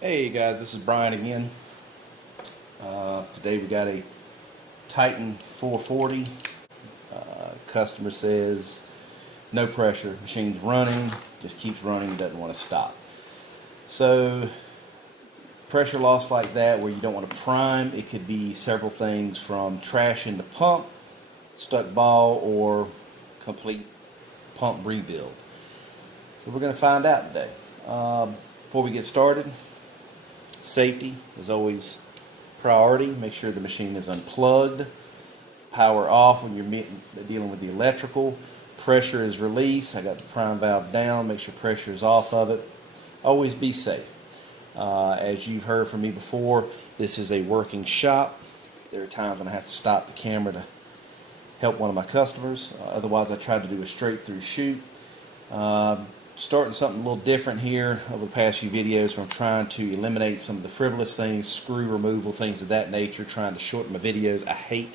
Hey guys, this is Brian again. Today we got a Titan 440. Customer says no pressure, machine's running, just keeps running, doesn't want to stop. So pressure loss like that where you don't want to prime, it could be several things from trash in the pump, stuck ball, or complete pump rebuild. So we're going to find out today. Before we get started, safety is always priority. Make sure the machine is unplugged. Power off when you're dealing with the electrical. Pressure is released. I got the prime valve down. Make sure pressure is off of it. Always be safe. As you've heard from me before, this is a working shop. There are times when I have to stop the camera to help one of my customers. Otherwise, I try to do a straight through shoot. Starting something a little different here over the past few videos where I'm trying to eliminate some of the frivolous things, screw removal, things of that nature, trying to shorten my videos. I hate,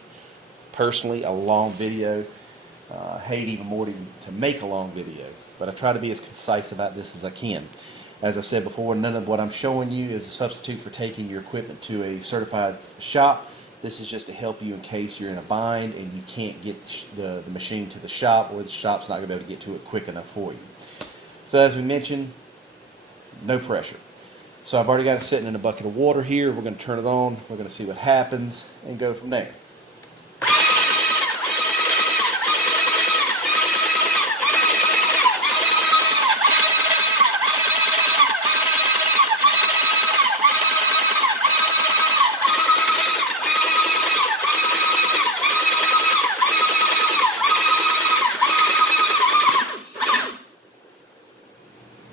personally, a long video. I hate even more to make a long video, but I try to be as concise about this as I can. As I've said before, none of what I'm showing you is a substitute for taking your equipment to a certified shop. This is just to help you in case you're in a bind and you can't get the machine to the shop, or the shop's not going to be able to get to it quick enough for you. So as we mentioned, no pressure. So I've already got it sitting in a bucket of water here. We're going to turn it on. We're going to see what happens and go from there.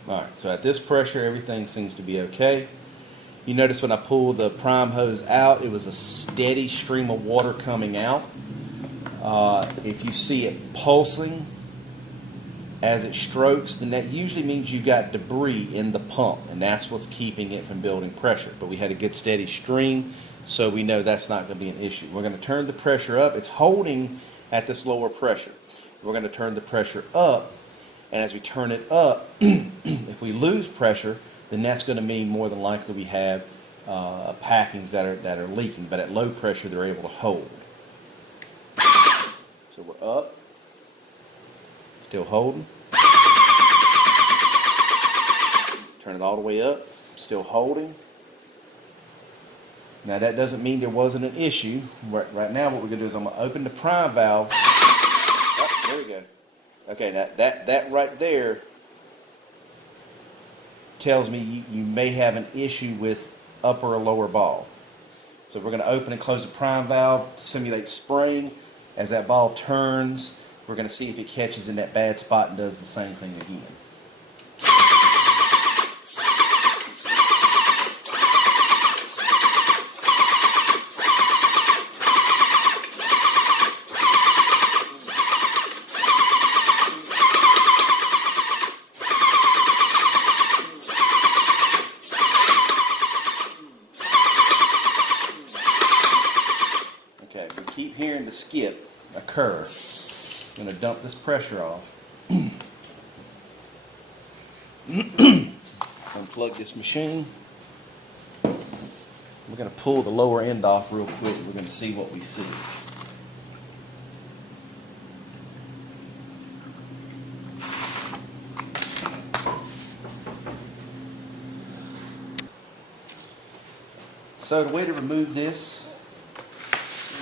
Alright, so at this pressure, everything seems to be okay. You notice when I pulled the prime hose out, it was a steady stream of water coming out. If you see it pulsing as it strokes, then that usually means you got debris in the pump, and that's what's keeping it from building pressure. But we had a good steady stream, so we know that's not going to be an issue. We're going to turn the pressure up. It's holding at this lower pressure. We're going to turn the pressure up. And as we turn it up, if we lose pressure, then that's going to mean more than likely we have packings that are leaking. But at low pressure, they're able to hold. So we're up, still holding. Turn it all the way up, still holding. Now that doesn't mean there wasn't an issue. Right now, what we're going to do is I'm going to open the prime valve. Oh, there we go. Okay, now that right there tells me you may have an issue with upper or lower ball. So we're going to open and close the prime valve to simulate spraying. As that ball turns, we're going to see if it catches in that bad spot and does the same thing again. Okay, we keep hearing the skip occur. I'm going to dump this pressure off. Unplug this machine. We're going to pull the lower end off real quick. We're going to see what we see. So the way to remove this,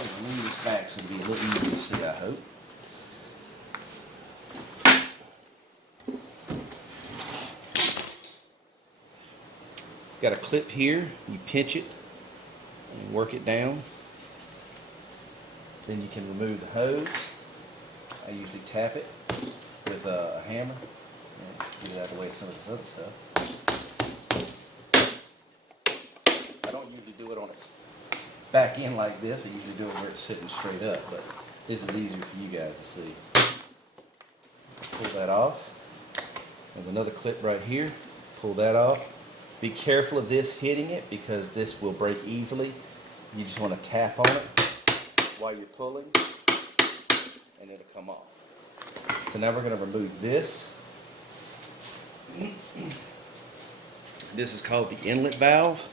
I'm going to lean this back so it'll be a little easier to see, I hope. Got a clip here, you pinch it and work it down. Then you can remove the hose. I usually tap it with a hammer. Get it out of the way of some of this other stuff. I don't usually do it on its back end like this. I usually do it where it's sitting straight up, but this is easier for you guys to see. Pull that off. There's another clip right here. Pull that off. Be careful of this hitting it because this will break easily. You just want to tap on it while you're pulling and it'll come off. So now we're going to remove this. This is called the inlet valve.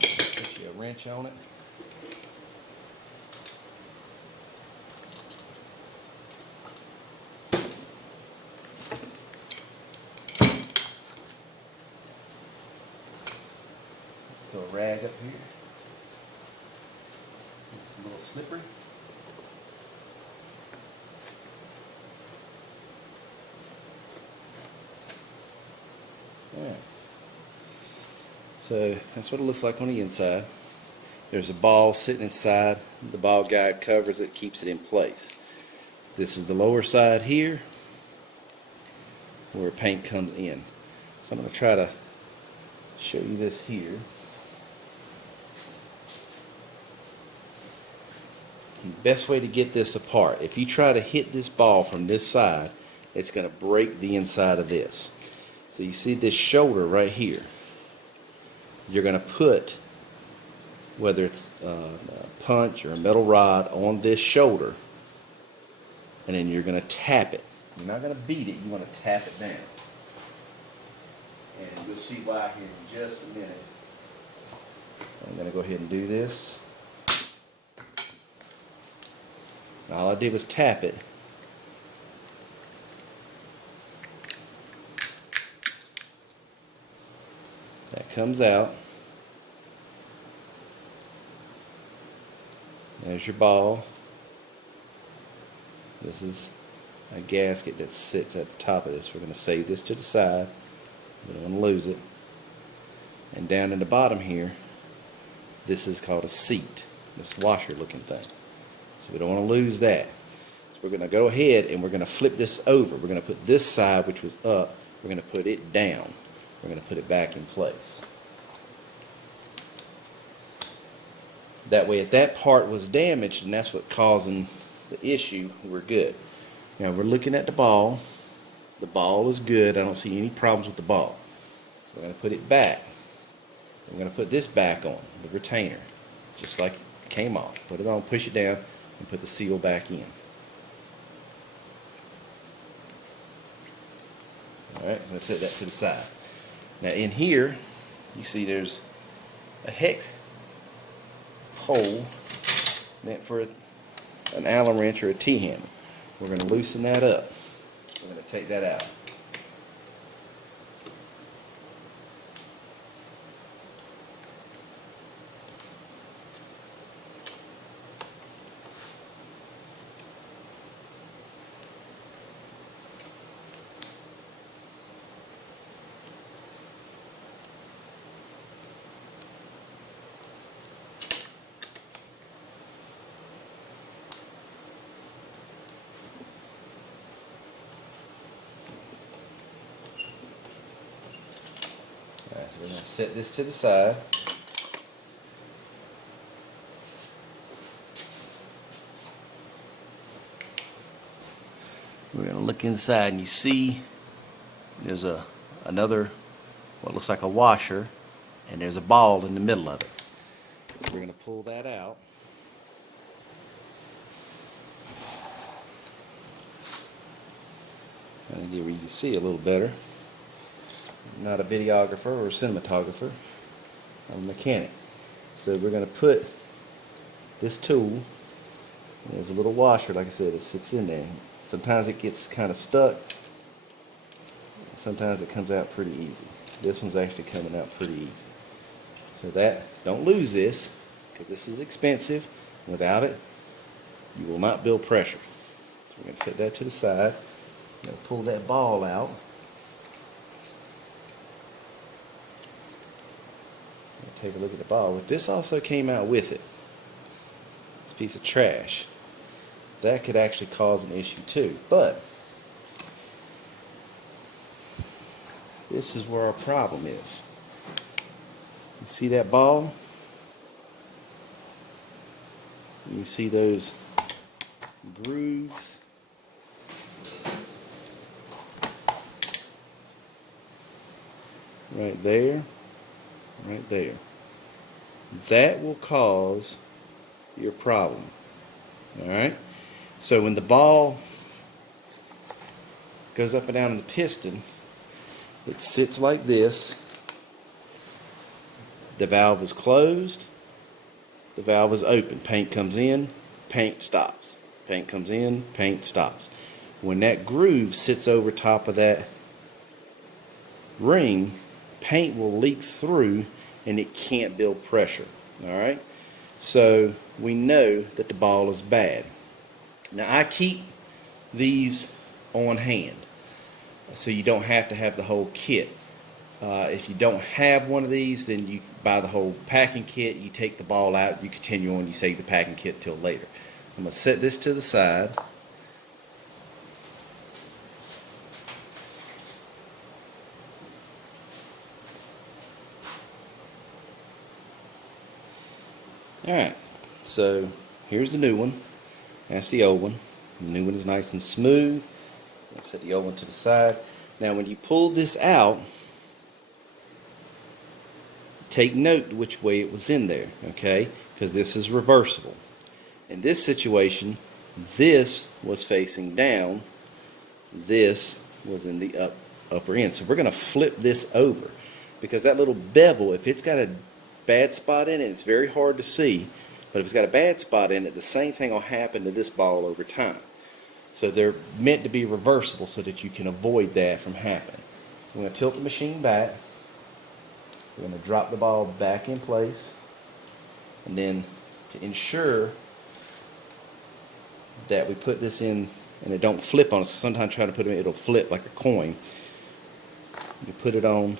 Put you a wrench on it. Throw a rag up here. It's a little slippery. Alright. So that's what it looks like on the inside. There's a ball sitting inside. The ball guide covers it, keeps it in place. This is the lower side here where paint comes in. So I'm going to try to show you this here. The best way to get this apart, if you try to hit this ball from this side, it's going to break the inside of this. So you see this shoulder right here. You're going to put, whether it's a punch or a metal rod, on this shoulder, and then you're going to tap it. You're not going to beat it, you want to tap it down. And you'll see why here in just a minute. I'm going to go ahead and do this. All I did was tap it. That comes out. There's your ball. This is a gasket that sits at the top of this. We're going to save this to the side. We don't want to lose it. And down in the bottom here, this is called a seat. This washer looking thing. So we don't want to lose that. So we're going to go ahead and we're going to flip this over. We're going to put this side, which was up, we're going to put it down. We're going to put it back in place. That way, if that part was damaged and that's what causing the issue, we're good. Now we're looking at the ball. The ball is good. I don't see any problems with the ball. So we're going to put it back. We're going to put this back on, the retainer, just like it came off. Put it on, push it down, and put the seal back in. Alright, I'm going to set that to the side. Now in here, you see there's a hex hole meant for an Allen wrench or a T-handle. We're going to loosen that up. We're going to take that out. Alright, so we're going to set this to the side. We're going to look inside and you see there's another, what looks like a washer, and there's a ball in the middle of it. So we're going to pull that out. And here you can see a little better. I'm not a videographer or a cinematographer. I'm a mechanic. So we're going to put this tool, there's a little washer, like I said, it sits in there. Sometimes it gets kind of stuck. Sometimes it comes out pretty easy. This one's actually coming out pretty easy. So that, don't lose this, because this is expensive. Without it, you will not build pressure. So we're going to set that to the side. I'm going to pull that ball out. Take a look at the ball. But this also came out with it. This piece of trash. That could actually cause an issue too. But this is where our problem is. You see that ball? You see those grooves? Right there. Right there. That will cause your problem. Alright? So when the ball goes up and down in the piston, it sits like this. The valve is closed, the valve is open. Paint comes in, paint stops. Paint comes in, paint stops. When that groove sits over top of that ring, paint will leak through and it can't build pressure. Alright? So we know that the ball is bad. Now I keep these on hand so you don't have to have the whole kit. If you don't have one of these, then you buy the whole packing kit, you take the ball out, you continue on, you save the packing kit till later. So I'm going to set this to the side. Alright, so here's the new one. That's the old one. The new one is nice and smooth. I'll set the old one to the side. Now when you pull this out, take note which way it was in there, okay? Because this is reversible. In this situation, this was facing down, this was in the upper end. So we're going to flip this over, because that little bevel, if it's got a bad spot in it, it's very hard to see, but if it's got a bad spot in it, the same thing will happen to this ball over time. So they're meant to be reversible so that you can avoid that from happening. So I'm going to tilt the machine back. We're going to drop the ball back in place, and then to ensure that we put this in and it don't flip on us. Sometimes trying to put it in, it'll flip like a coin. You put it on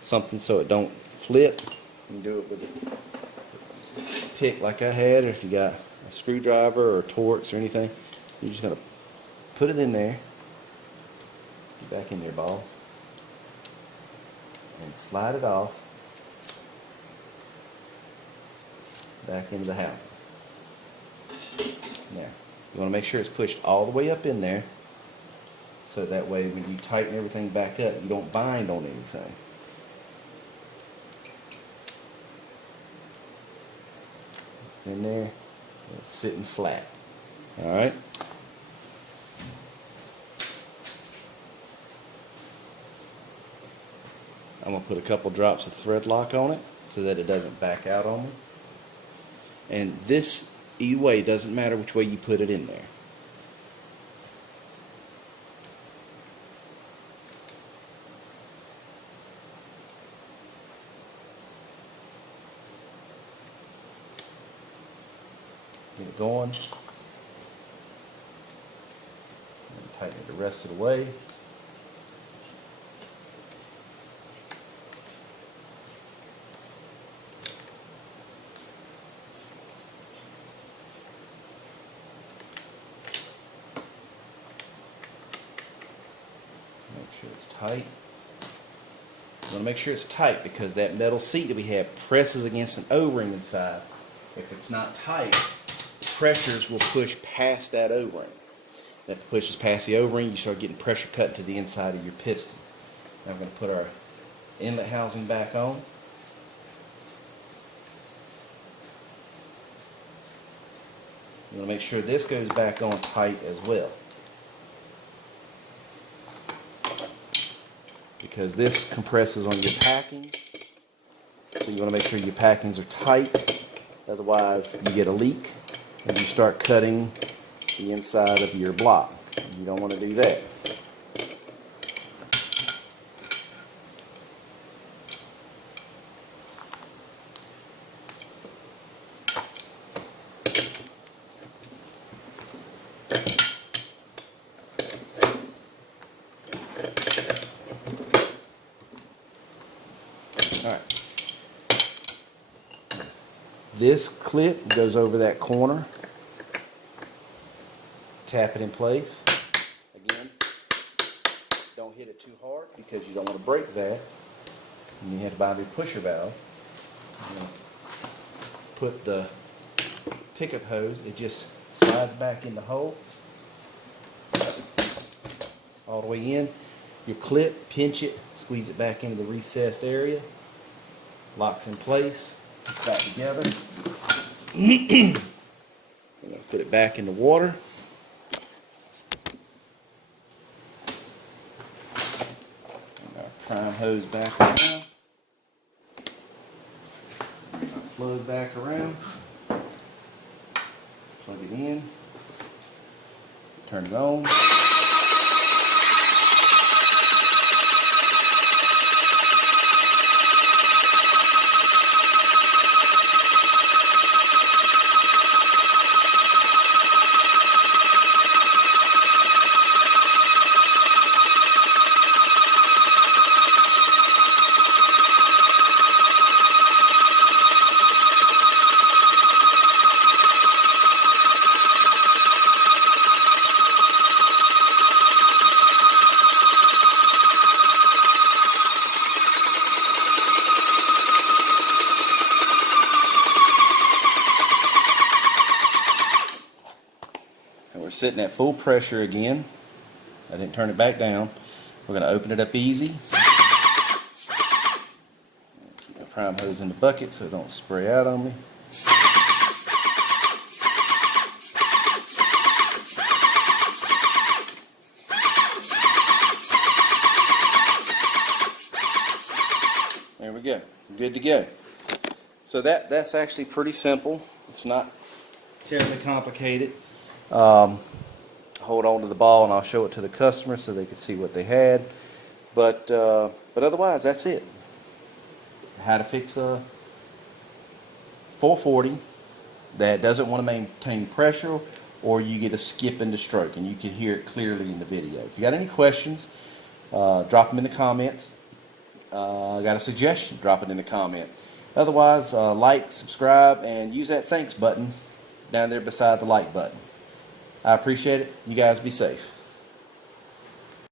something so it don't flip. You can do it with a pick like I had, or if you got a screwdriver or Torx or anything. You're just going to put it in there. Get back in there, ball. And slide it off back into the housing. Now, you want to make sure it's pushed all the way up in there, so that way when you tighten everything back up, you don't bind on anything. It's in there, it's sitting flat. Alright? I'm going to put a couple drops of thread lock on it so that it doesn't back out on me. And this, either way, doesn't matter which way you put it in there. Get it going. And tighten it the rest of the way. Make sure it's tight. You want to make sure it's tight because that metal seat that we have presses against an O-ring inside. If it's not tight, pressures will push past that O-ring. If it pushes past the O-ring, you start getting pressure cut to the inside of your piston. Now we're going to put our inlet housing back on. You want to make sure this goes back on tight as well, because this compresses on your packing. So you want to make sure your packings are tight, otherwise you get a leak and you start cutting the inside of your block. You don't want to do that. Alright. This clip goes over that corner. Tap it in place. Again, don't hit it too hard because you don't want to break that. And you have to buy a new pusher valve. Put the pickup hose, it just slides back in the hole. All the way in. Your clip, pinch it, squeeze it back into the recessed area. Locks in place. It's back together. I'm going to put it back in the water. prime hose back around. Plug back around. Plug it in. Turn it on. And we're sitting at full pressure again. I didn't turn it back down. We're going to open it up easy. Keep my prime hose in the bucket so it don't spray out on me. There we go. Good to go. So that's actually pretty simple. It's not terribly complicated. Hold on to the ball and I'll show it to the customer so they can see what they had. But otherwise, that's it. How to fix a 440 that doesn't want to maintain pressure, or you get a skip in the stroke, and you can hear it clearly in the video. If you got any questions, drop them in the comments. Got a suggestion, drop it in the comment. Otherwise, like, subscribe, and use that thanks button down there beside the like button. I appreciate it. You guys be safe.